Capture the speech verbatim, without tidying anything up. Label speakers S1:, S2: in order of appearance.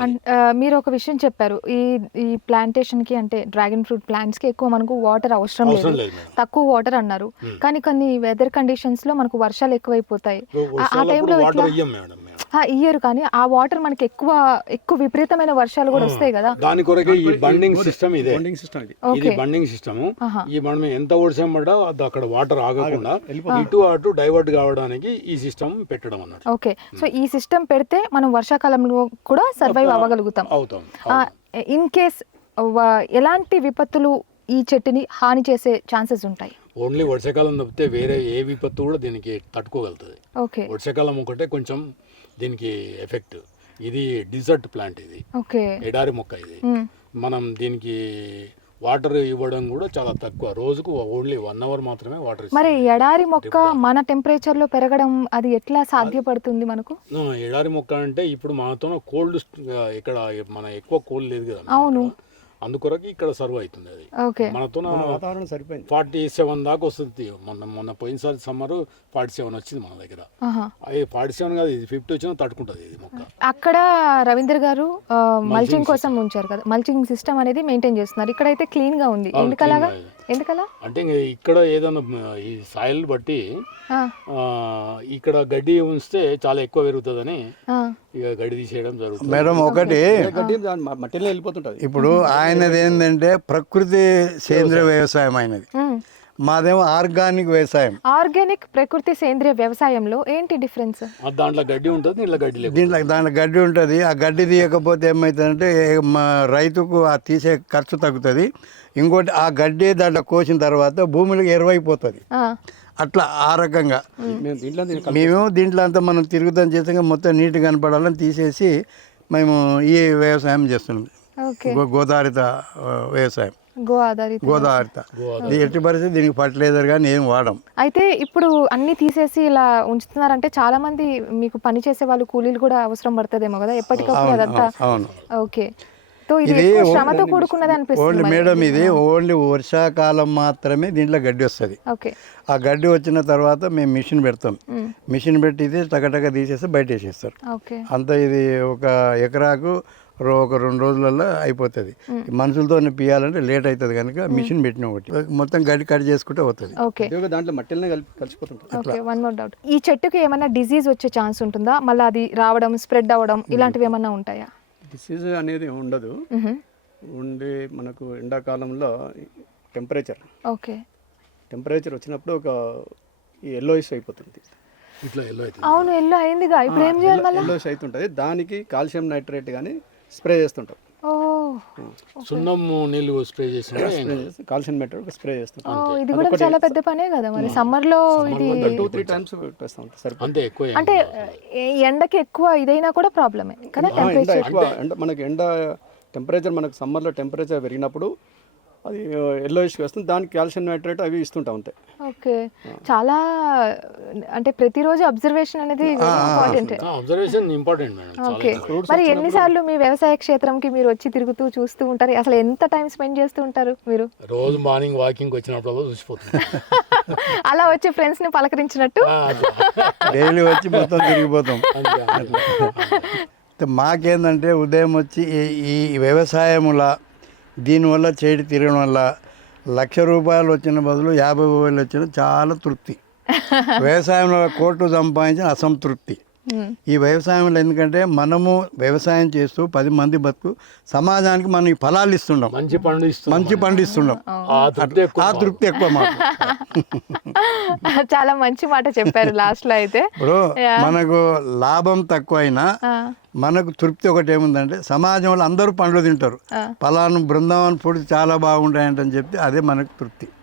S1: అన్ ఆహ్, మీరు ఒక విషయం చెప్పారు. ఈ ఈ ప్లాంటేషన్‌కి అంటే డ్రాగన్ ఫ్రూట్ ప్లాంట్స్‌కి ఎక్కువ మనకు వాటర్ అవసరం లేదు.
S2: అవసరం లేదు మేడం.
S1: తక్కువ వాటర్ అన్నారు.
S2: హ్మ్.
S1: కానీ కొన్ని వెదర్ కండిషన్స్‌లో మనకు వర్షాలు ఎక్కువైపోతాయి.
S2: ఇప్పుడు
S1: ఆ ఆ
S2: వర్షాలప్పుడు
S1: టైంలో ఎట్లా?
S2: వాటర్ ఇయ్యం మేడం మేము.
S1: ఆ! ఇయ్యరు కానీ ఆ వాటర్ మనకి ఎక్కువ ఎక్కువ విపరీతమైన వర్షాలు కూడా వస్తాయి కదా!
S2: దాని కొరకే ఈ బండింగ్ సిస్టమ్ ఇదే.
S3: బాండింగ్ సిస్టమ్ ఇది
S2: ఇది
S1: ఓకే.
S2: Bonding system.
S1: ఆహా!
S2: ఈ మనం ఎంత వర్షం పడ్డా అది అక్కడ వాటర్ ఆగకుండా
S3: వెళ్ళిపోతుంది.
S2: ఇటు అటు డైవర్ట్ కావడానికి ఈ సిస్టమ్ పెట్టడం అన్నట్టు.
S1: ఓకే. సో ఈ సిస్టమ్ పెడితే మనం వర్షాకాలంలో కూడా సర్వైవ్ అవ్వగలుగుతాం.
S2: అవుతాం.
S1: ఆ,
S2: అవుతాం.
S1: ఇన్ కేస్ వ- ఎలాంటి విపత్తులు ఈ చెట్టుని హాని చేసే ఛాన్సెస్ ఉంటాయి?
S2: ఓన్లీ వర్షాకాలం తప్పితే వేరే ఏ విపత్తు కూడా దీనికి తట్టుకోగలుగుతుంది.
S1: ఓకే.
S2: వర్షాకాలం ఒకటే కొంచెం దీనికి ఎఫెక్ట్. ఇది డిజర్ట్ ప్లాంట్, ఇది
S1: ఓకే.
S2: ఎడారి మొక్క. ఇది
S1: మ్మ్.
S2: మనం దీనికి వాటర్ ఇవ్వడం కూడా చాలా తక్కువ. రోజుకు ఓన్లీ వన్ అవర్ మాత్రమే వాటర్
S1: మరి
S2: ఇస్తాం.
S1: ఎడారి మొక్క మన టెంపరేచర్ లో పెరగడం అది ఎట్లా సాధ్యపడుతుంది మనకు?
S2: ఆ, ఎడారి మొక్క అంటే ఇప్పుడు మనతో కోల్డ్ ఇక్కడ మన ఎక్కువ కోల్డ్ లేదు కదా
S1: అవును.
S2: ఇక్కడ. అందుకొరకు ఇక్కడ సర్వ్ అవుతుంది అది.
S1: ఓకే.
S2: మనతో
S3: మన వాతావరణం సరిపోయింది.
S2: ఫార్టీ సెవెన్ దాకా వస్తుంది. మొన్న మొన్న పోయినసారి సమ్మర్ ఫార్టీ సెవెన్ వచ్చింది మన దగ్గర.
S1: ఆహా.
S2: అది ఫార్టీ సెవెన్ కాదు, ఇది ఫిఫ్టీ వచ్చినా తట్టుకుంటుంది ఇది మొక్క.
S1: అక్కడ రవీంద్ర గారు మల్చింగ్ కోసం ఉంచారు కదా, మల్చింగ్ సిస్టమ్ అనేది మెయింటైన్ చేస్తున్నారు. ఇక్కడైతే క్లీన్ గా ఉంది.
S2: అవును,
S1: ఎందుకలాగా?
S2: clean గా ఉంది.
S1: ఎందుకలా?
S2: అంటే ఇంక ఇక్కడ ఏదైనా ఈ సాయిల్ బట్టి
S1: ఆ,
S2: ఆ, ఇక్కడ గడ్డి ఉంచితే చాలా ఎక్కువ పెరుగుతుందని
S1: ఆ.
S2: ఇక గడ్డి తీసేయడం జరుగుతుంది.
S4: మేడం ఒకటి
S3: గడ్డి దాని మ- మట్టిలో వెళ్ళిపోతుంటది.
S4: ఇప్పుడు ఆయనది ఏంటంటే ప్రకృతి సేంద్రియ వ్యవసాయం అయినది,
S1: మ్మ్.
S4: మాదేమో ఆర్గానిక్ వ్యవసాయం.
S1: ఆర్గానిక్ ప్రకృతి సేంద్రియ వ్యవసాయంలో ఏంటి డిఫరెన్స్?
S2: ఆ, దాంట్లో గడ్డి ఉంటుంది, దీంట్లో గడ్డి లేదు.
S4: దీంట్లో దాంట్లో గడ్డి ఉంటుంది. ఆ గడ్డి తీయకపోతే ఏమవుతుందంటే మా రైతుకు ఆ తీసే ఖర్చు తగ్గుతుంది. ఇంకోటి ఆ గడ్డి దాంట్లో కోసిన తర్వాత భూమిలోకి ఎరువైపోతుంది. అట్లా ఆ రకంగా
S3: మేము దీంట్లో దీన్ని కలిపి-
S4: మేము దీంట్లో అంతా మనం తిరుగుతాం చేసాక మొత్తం నీట్గా కనపడాలని తీసేసి మేము ఈ వ్యవసాయం చేస్తున్నాం.
S1: ఓకే.
S4: గో- గోదావరిత ఆ, వ్యవసాయం,
S1: గో ఆధారిత.
S4: గోదావరిత. ఇది ఎట్టి పరిస్థితి దీనికి ఫర్టిలైజర్ కానీ ఏం వాడం.
S1: అయితే ఇప్పుడు అన్ని తీసేసి ఇలా ఉంచుతున్నారంటే చాలా మంది మీకు పని చేసే వాళ్ళు కూలీలు కూడా అవసరం పడుతుందేమో కదా ఎప్పటికప్పుడు
S4: అవును,
S1: అదంతా.
S4: అవును.
S1: ఓకే. సో ఇది
S4: ఇది
S1: ఎక్కువ
S4: ఓ-
S1: శ్రమతో కూడుకున్నది అనిపిస్తుంది
S4: ఓన్లీ
S1: మరి.
S4: మేడం ఇది ఓన్లీ వర్షాకాలం మాత్రమే దీంట్లో గడ్డి వస్తుంది.
S1: ఓకే.
S4: ఆ గడ్డి వచ్చిన తర్వాత మేము మిషన్ పెడతాం.
S1: మ్మ్.
S4: మిషన్ పెట్టి ఇది టకటక తీసేసి బయట వేసేస్తారు.
S1: ఓకే.
S4: అంత ఇది ఒక ఎకరాకు రో- ఒక రెండు రోజులలో అయిపోతుంది. మనుషులతో పియాలంటే లేట్ అవుతుంది కనుక మిషన్ పెట్టిన ఒకటి మొత్తం గడ్డి కట్ చేసుకుంటే అవుతుంది.
S1: ఓకే.
S3: ఉద్యోగ దాంట్లో మట్టిలోనే కలిపి కలిసిపోతుంటుంది.
S1: ఓకే. One more doubt. ఈ చెట్టుకి ఏమైనా డిసీజ్ వచ్చే ఛాన్స్ ఉంటుందా? మళ్ళీ అది రావడం, స్ప్రెడ్ అవ్వడం ఇలాంటివి ఏమన్నా ఉంటాయా?
S3: డిసీజ్ అనేది ఉండదు.
S1: మ్హూ.
S3: ఉండి మనకు ఎండాకాలంలో టెంపరేచర్
S1: ఓకే.
S3: టెంపరేచర్ వచ్చినప్పుడు ఒక ఎల్లోయిష్ అయిపోతుంది.
S2: ఇట్లా ఎల్లో అవుతుంది.
S1: అవును, ఎల్లో అయిందిగా. ఇప్పుడు ఏం చేయాలి మళ్ళీ?
S3: ఎల్లోయిష్ అవుతుంటుంది. దానికి కాల్షియం నైట్రేట్ కానీ స్ప్రే చేస్తుంటాం.
S1: ఓ
S2: సున్నం నీళ్ళు స్ప్రే చేసిన
S3: స్ప్రే చేసి కాల్షియం నైట్రేట్ స్ప్రే చేస్తుంటాం.
S1: ఓ, ఇది కూడా చాలా పెద్ద పనే కదా మరి. సమ్మర్ లో ఇది
S3: టూ త్రీ టైమ్స్ పెట్టేస్తాం అంతే సరిపోతుంది.
S2: అంతే ఎక్కువ ఏం
S1: అంటే ఏ ఎండకి ఎక్కువ ఇదైనా కూడా ప్రాబ్లమే కదా
S3: ఆ, ఎండ
S1: టెంపరేచర్.
S3: ఎక్కువ ఎండ మనకి ఎండ టెంపరేచర్ మనకు సమ్మర్లో టెంపరేచర్ పెరిగినప్పుడు అది ఎల్లోయిష్ వస్తుంది. దానికి కాల్షియం నైట్రేట్ అవి ఇస్తుంటాం అంతే.
S1: ఓకే. చాలా అంటే ప్రతిరోజు అబ్జర్వేషన్ అనేది ఇంపార్టెంట్.
S2: Observation important madam. చాలా
S1: ఓకే.
S2: important.
S1: మరి ఎన్నిసార్లు మీ వ్యవసాయ క్షేత్రంకి మీరు వచ్చి తిరుగుతూ చూస్తూ ఉంటారు? అసలు ఎంత టైం స్పెండ్ చేస్తూ ఉంటారు మీరు?
S2: రోజు మార్నింగ్ వాకింగ్ వచ్చినప్పుడు చూసిపోతుంది.
S1: అలా వచ్చి ఫ్రెండ్స్ ని పలకరించినట్టు.
S2: ఆ, అట్లా.
S4: డైలీ వచ్చి మొత్తం తిరిగిపోతాం.
S2: అంతే, అంతే.
S4: అయితే మాకేందంటే ఉదయం వచ్చి ఈ- ఈ వ్యవసాయముల దీనివల్ల చేడి తిరగడం వల్ల లక్ష రూపాయలు వచ్చిన బదులు యాభై వేలు వచ్చిన చాలా తృప్తి. వ్యవసాయంలో కోట్లు సంపాదించిన అసంతృప్తి.
S1: మ్మ్.
S4: ఈ వ్యవసాయంలో ఎందుకంటే మనము వ్యవసాయం చేస్తూ పది మంది బతుకు సమాజానికి మనం ఈ ఫలాలు ఇస్తుండం,
S2: మంచి పండు ఇస్తుంది.
S4: మంచి పండిస్తుండం.
S2: ఆ తృప్తి ఎక్కువ.
S4: ఆ తృప్తి ఎక్కువ మాకు.
S1: చాలా మంచి మాట చెప్పారు లాస్ట్ లో అయితే.
S4: ఇప్పుడు మనకు లాభం తక్కువైనా
S1: ఆ,
S4: మనకు తృప్తి ఒకటి ఏముందంటే సమాజంలో అందరూ పండ్లు తింటారు.
S1: ఆ.
S4: పలాను బృందావన్ ఫుడ్ చాలా బాగుంటాయంటని చెప్తే అదే మనకు తృప్తి.